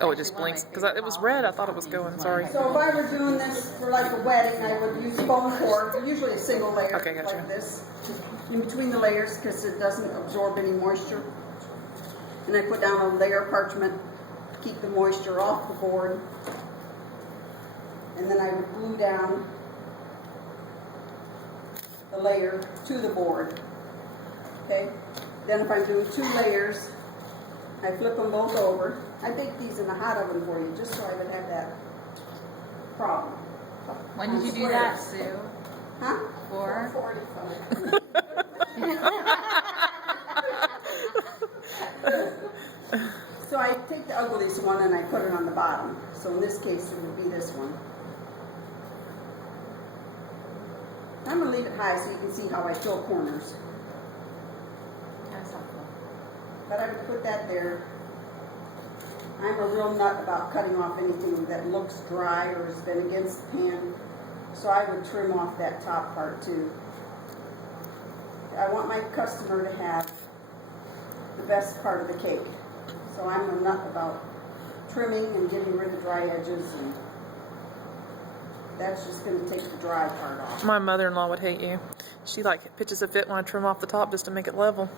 Oh, it just blinks because it was red. I thought it was going. Sorry. So if I were doing this for like a wedding, I would use foam core, usually a single layer Okay, gotcha. like this, in between the layers because it doesn't absorb any moisture. And I put down a layer of parchment to keep the moisture off the board. And then I would glue down the layer to the board. Okay? Then if I'm doing 2 layers, I flip them both over. I bake these in the hot oven for you, just so I would have that problem. When did you do that, Sue? Huh? 4:45. So I take the ugliest one and I put it on the bottom. So in this case, it would be this one. I'm going to leave it high so you can see how I fill corners. That's helpful. But I would put that there. I'm a real nut about cutting off anything that looks dry or has been against the pan. So I would trim off that top part too. I want my customer to have the best part of the cake. So I'm a nut about trimming and getting rid of dry edges, and that's just going to take the dry part off. My mother-in-law would hate you. She like pitches a fit when I trim off the top just to make it level.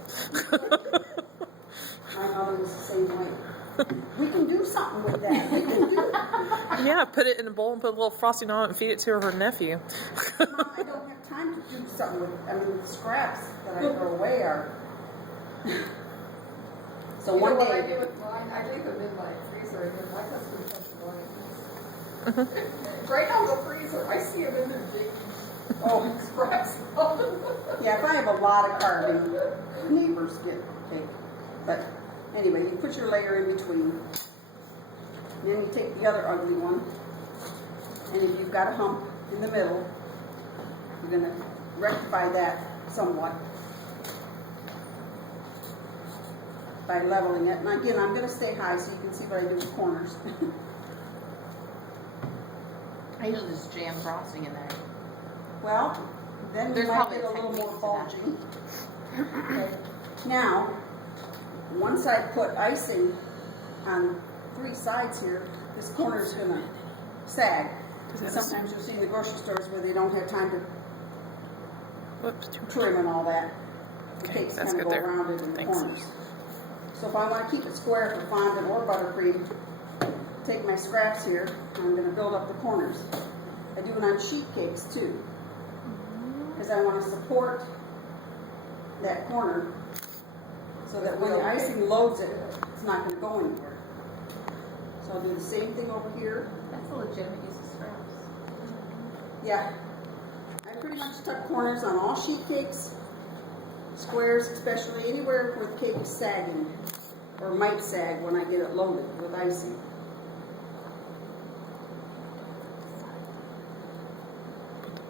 My mother was the same way. We can do something with that. We can do Yeah, put it in a bowl and put a little frosting on it and feed it to her nephew. Mom, I don't have time to do something with, the scraps that I throw away are. So You one know what I day, do with mine? I leave them in my freezer and my husband comes to buy it. Right out of the freezer, I see them in there big scraps. yeah, if I have a lot of carving, neighbors get cake. But anyway, you put your layer in between. And then you take the other ugly one. And if you've got a hump in the middle, you're going to rectify that somewhat by leveling it. And again, I'm going to stay high so you can see what I do with corners. I usually just jam frosting in there. Well, then you There's might probably get a a little more technique to bulging. Okay. Now, once I put icing on 3 sides here, this corner is going to sag. And sometimes you'll see in the grocery stores where they don't have time to Whoops. trim and all that. The Okay, cakes that's kind of good go there. rounded in the Thanks. corners. So if I want to keep it square for fondant or buttercream, take my scraps here, and I'm going to build up the corners. I do it on sheet cakes too, because I want to support that corner so that when the icing loads it, it's not going to go anywhere. So I'll do the same thing over here. That's a legitimate use of scraps. Yeah, I pretty much tuck corners on all sheet cakes, squares especially, anywhere where the cake is sagging or might sag when I get it loaded with icing.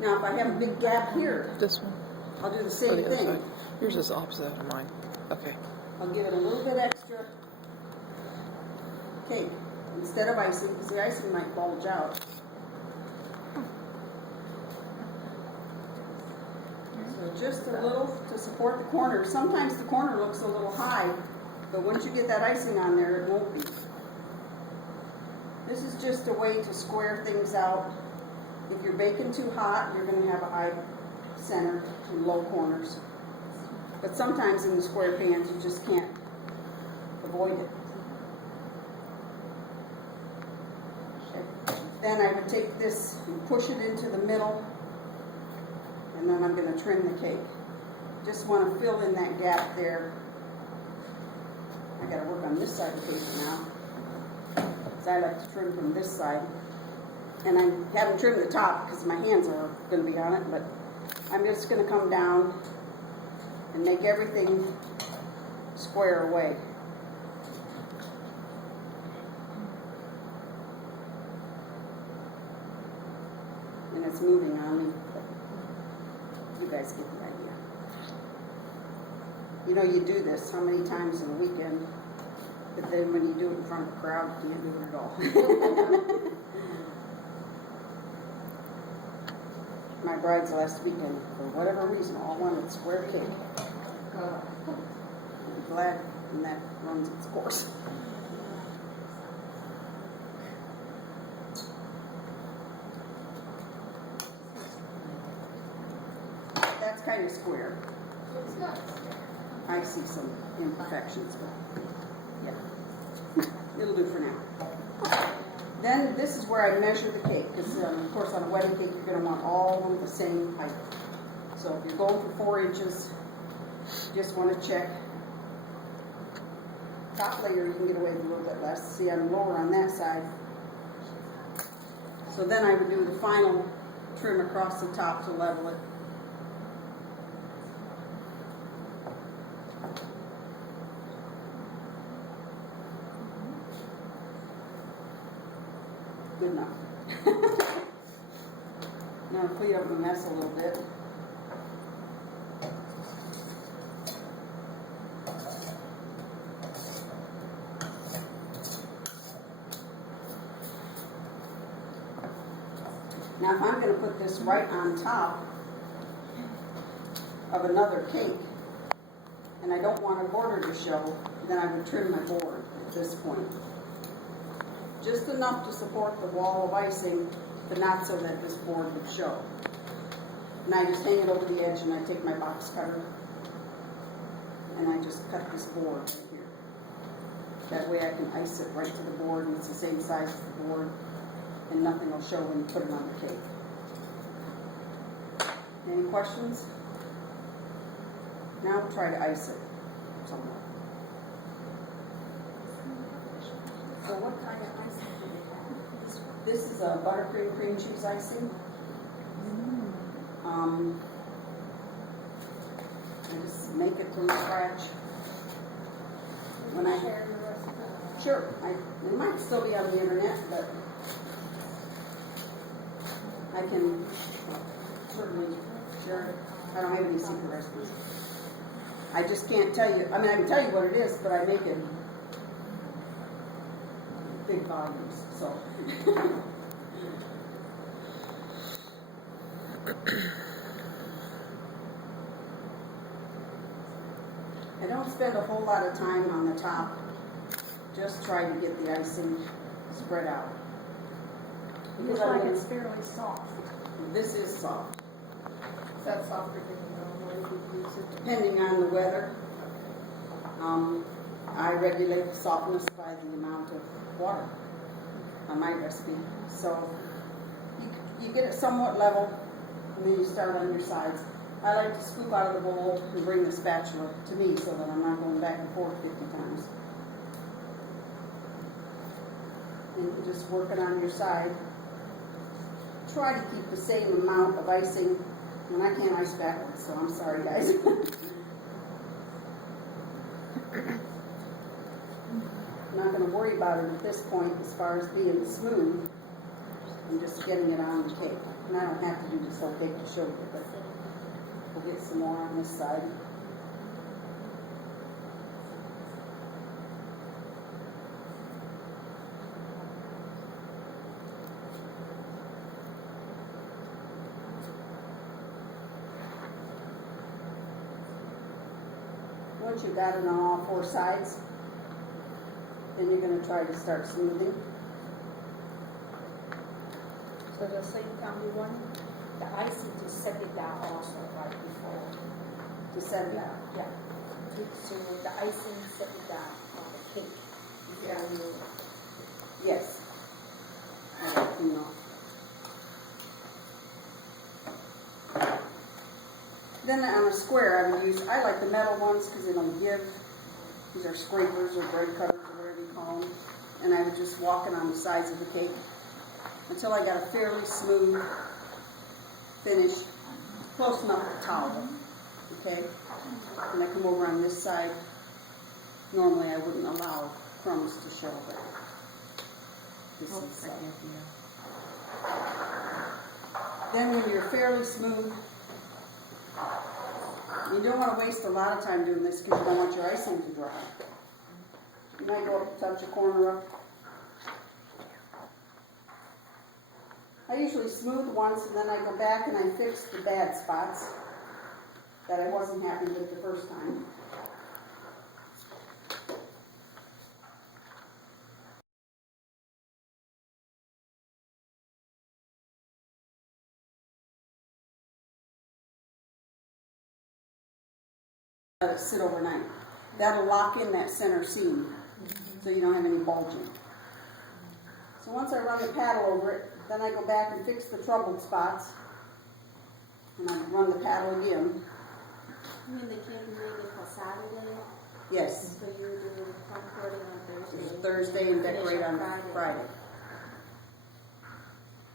Now if I have a big gap here, This one. I'll do the Or same the other thing. side. Yours is the opposite of mine. Okay. I'll give it a little bit extra cake instead of icing, because the icing might bulge out. So just a little to support the corner. Sometimes the corner looks a little high, but once you get that icing on there, it won't be. This is just a way to square things out. If you're baking too hot, you're going to have a high center and low corners. But sometimes in the square pans, you just can't avoid it. Okay. Then I would take this and push it into the middle, and then I'm going to trim the cake. Just want to fill in that gap there. I got to work on this side of the cake now, because I like to trim from this side. And I haven't trimmed the top because my hands are going to be on it, but I'm just going to come down and make everything square away. And it's moving on me, but you guys get the idea. You know, you do this how many times in a weekend, but then when you do it in front of a crowd, you can't do it at all. My brides last weekend, for whatever reason, all wanted square cake. I'm glad when that runs its course. kind of square. So it's not square. I see some imperfections, but yeah, it'll do for now. Then this is where I measure the cake, because of course on a wedding cake you're going to want all of them the same height. So if you're going for 4 inches, you just want to check. Top layer you can get away with a little bit less. See, I'm lower on that side. So then I would do the final trim across the top to level it. Good enough. Now clean up the mess a little bit. Now if I'm going to put this right on top of another cake, and I don't want a border to show, then I would trim my board at this point. Just enough to support the wall of icing, but not so that this board would show. And I just hang it over the edge and I take my box cutter and I just cut this board right here. That way I can ice it right to the board and it's the same size as the board and nothing will show when you put it on the cake. Any questions? Now we'll try to ice it somewhat. So what kind of icing do they have? This is a buttercream cream cheese icing. I just make it from scratch. When I Share the recipe. Sure, it might still be on the internet, but I can certainly share it. I don't have any secret recipes. I just can't tell you, I mean I can tell you what it is, but I make it in big volumes, so. I don't spend a whole lot of time on the top, just try to get the icing spread out. Looks like it's fairly soft. This is soft, Is that softer than you normally would use it? depending on the weather. I regulate the softness by the amount of water on my recipe. So you get it somewhat level, and then you start on your sides. I like to scoop out of the bowl and bring the spatula to me so that I'm not going back and forth 50 times. And you just work it on your side. Try to keep the same amount of icing, and I can't ice backwards, so I'm sorry guys. I'm not going to worry about it at this point as far as being smooth. I'm just getting it on the cake. And I don't have to do this whole cake to show you, but we'll get some more on this side. Once you've got it on all 4 sides, then you're going to try to start smoothing. So the same time we want the icing to set it down also right before. To set it out. Yeah. So the icing set it down on the cake. Yeah. Before you- Yes. I got clean off. Then on a square, I like the metal ones because they don't give. These are scrapers or bread cutters or whatever you call them. And I would just walk it on the sides of the cake until I got a fairly smooth finish, close enough to towel. Okay? And I come over on this side. Normally I wouldn't allow crumbs to show, but this is Then when you're fairly smooth, you don't want to waste a lot of time doing this because you don't want your icing to dry. You might go up and touch a corner up. I usually smooth once and then I go back and I fix the bad spots that I wasn't happy with the first time. let it sit overnight. That'll lock in that center seam, so you don't have any bulging. So once I run the paddle over it, then I go back and fix the troubled spots. And I run the paddle again. You mean the kid doing it for Saturday? Yes, So you do front coating on Thursday? Thursday and decorate finish on Friday.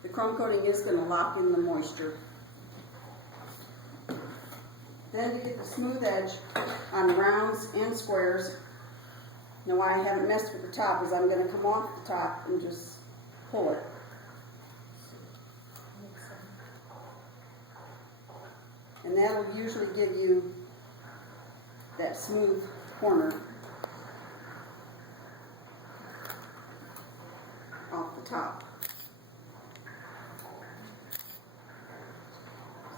The chrome coating is going to lock in the moisture. Then to get the smooth edge on rounds and squares. Now why I haven't messed with the top is I'm going to come off the top and just pull it. And that'll usually give you that smooth corner off the top.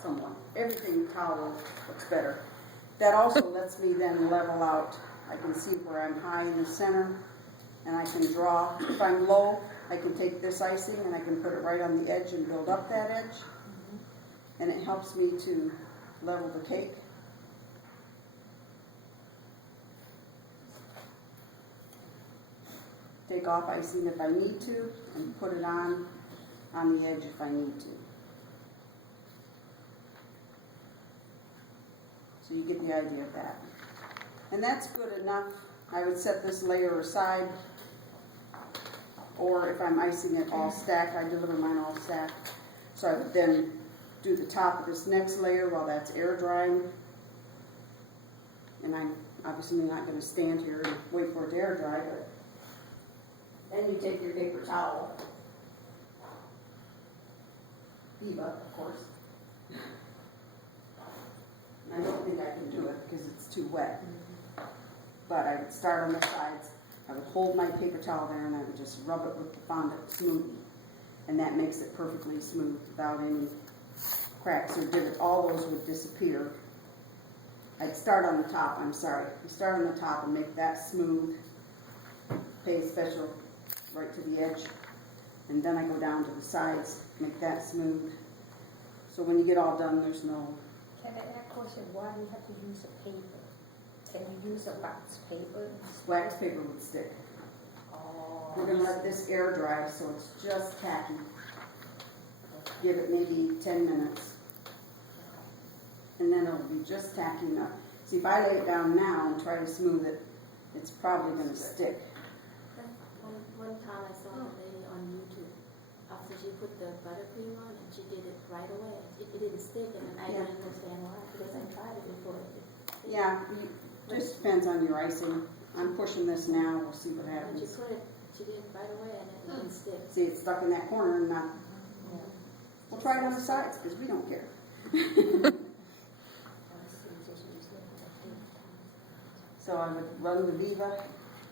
Somewhat. Everything towel looks better. That also lets me then level out. I can see where I'm high in the center and I can draw. If I'm low, I can take this icing and I can put it right on the edge and build up that edge. And it helps me to level the cake. Take off icing if I need to and put it on the edge if I need to. So you get the idea of that. And that's good enough. I would set this layer aside, or if I'm icing it all stacked, I deliver mine all stacked. So I would then do the top of this next layer while that's air drying. And I'm obviously not going to stand here and wait for it to air dry, but then you take your paper towel, Viva, of course. I don't think I can do it because it's too wet. But I would start on the sides. I would hold my paper towel there and I would just rub it with the fondant smoothly. And that makes it perfectly smooth without any cracks or divots. All those would disappear. I'd start on the top, I'm sorry. You start on the top and make that smooth. Pay special right to the edge. And then I go down to the sides, make that smooth. So when you get all done, there's no... Can I ask a question? Why do you have to use a paper? Can you use a wax paper? wax paper would stick. Oh. We're gonna let this air dry so it's just tacky. Give it maybe 10 minutes. And then it'll be just tacky enough. See, if I lay it down now and try to smooth it, it's probably gonna stick. One time I saw a lady on YouTube. After she put the buttercream on and she did it right away. It didn't stick and I Yeah. don't understand why because I tried it before. Yeah, just depends on your icing. I'm pushing this now, we'll see what When she happens. put it, she did it right away and it didn't stick. See, it's stuck in that corner and not, we'll try it on the sides because we don't care. So I would run the Viva.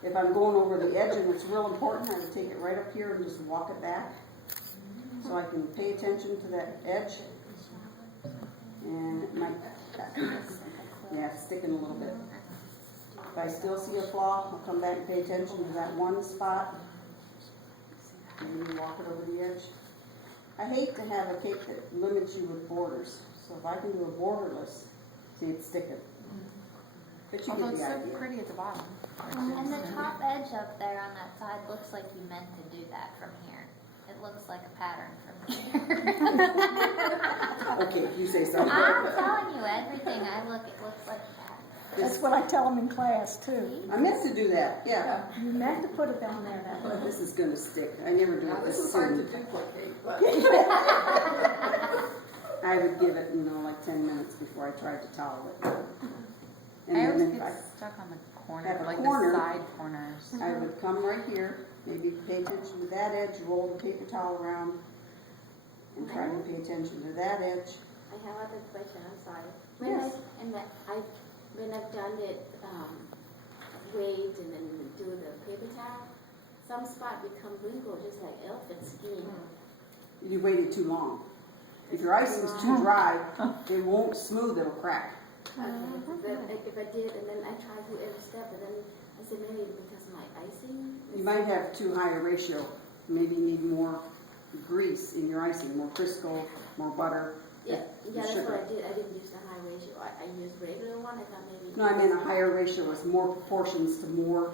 If I'm going over the edge and it's real important, I would take it right up here and just walk it back. So I can pay attention to that edge. And it might, yeah, it's sticking a little bit. If I still see a flaw, I'll come back and pay attention to that one spot. And then walk it over the edge. I hate to have a cake that limits you with borders. So if I can do a borderless, see, it's sticking. But you Although get it's the so idea. pretty at the bottom. And the top edge up there on that side looks like you meant to do that from here. It looks like a pattern from here. Okay, if you say so. I'm telling you, everything I look, it looks like a pattern. That's what I tell them in class too. I meant to do that, yeah. You meant to put it down there that way. But this is gonna stick. I never do Now, it this this is hard to soon. duplicate, but. I would give it, like 10 minutes before I tried to towel it. And I then always if get I, stuck on the Have corner, a like corner. the side corners. I would come right here, maybe pay attention to that edge, roll the paper towel around, and try to pay attention to that edge. I have other question, I'm sorry. When Yes. when I've done it, wait and then do the paper towel, some spot become wrinkled just like elephant skin. You waited too long. If your icing's too dry, it won't smooth, it'll crack. Okay, but if I did and then I tried to do every step and then I said maybe because of my icing. You might have too high a ratio. Maybe you need more grease in your icing, more Crisco, more butter. Yeah, the that's sugar. what I did. I didn't use the high ratio. I used regular one. I thought maybe. No, I meant a higher ratio was more proportions to more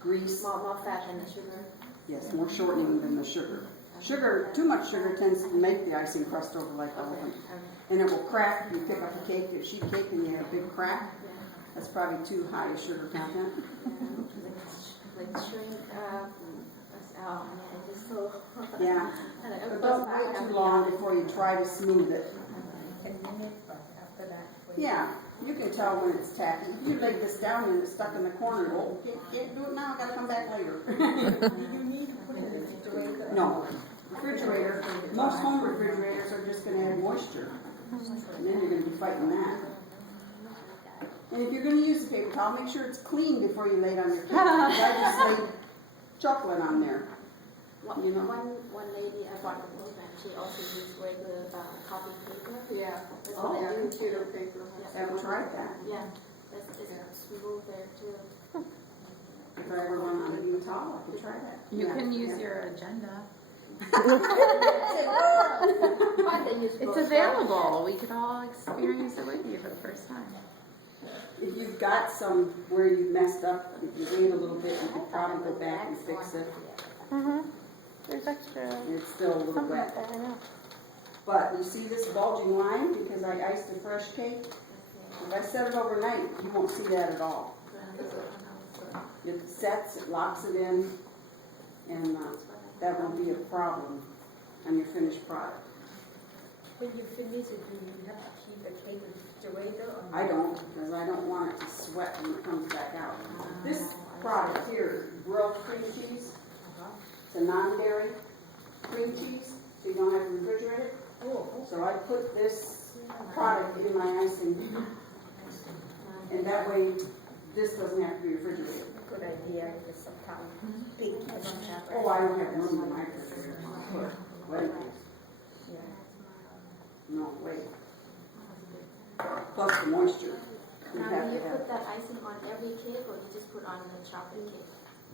grease. More fat than the sugar. Yes, more shortening than the sugar. Sugar, too much sugar tends to make the icing crust over like all of them. Okay. And it will crack if you pick up a cake, a sheet cake, and you have a big crack. Yeah. That's probably too high a sugar content. Like shrink up. Oh man, it's just so. Yeah. But don't wait too long before you try to smooth it. 10 minutes, but after that. Yeah, you can tell when it's tacky. If you lay this down and it's stuck in the corner, oh, can't do it now, gotta come back later. Do you need to put it in the refrigerator? No, refrigerator, most home refrigerators are just gonna add moisture. And then you're gonna be fighting that. And if you're gonna use the paper towel, make sure it's clean before you lay it on your cake. I just laid chocolate on there. You know? One lady I bought the program, she also used regular copy paper. Yeah, That's Oh. what I do. computer paper. Haven't tried that. Yeah, it's smooth there too. If I ever went on a new towel, I could try that. You Yeah, can use yeah. your agenda. Fun to use It's both. available. We could all experience it with you for the first time. If you've got some where you messed up, if you wait a little bit, you could probably go back and fix it. There's extra It's still a little something wet. up there, I know. But you see this bulging line because I iced a fresh cake? If I set it overnight, you won't see that at all. It sets, it locks it in, and that won't be a problem on your finished product. When you finish it, do you have to keep the cake in the refrigerator or? I don't, because I don't want it to sweat when it comes back out. This product here is grilled cream cheese. It's a non-dairy cream cheese, so you don't have to refrigerate it. Oh, So I put this product in my icing, and that way this doesn't have to be refrigerated. good idea, because sometimes big, I don't have. Oh, I don't have room in my refrigerator. Wait, Yeah. no, wait. Plus the moisture. You Now, have do you to have, put that icing on every cake or you just put on the chocolate cake?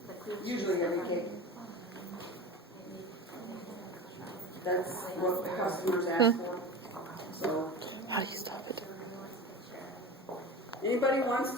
The cream cheese usually every stuff? cake. That's what the customers ask for. So, How do you stop it? anybody wants to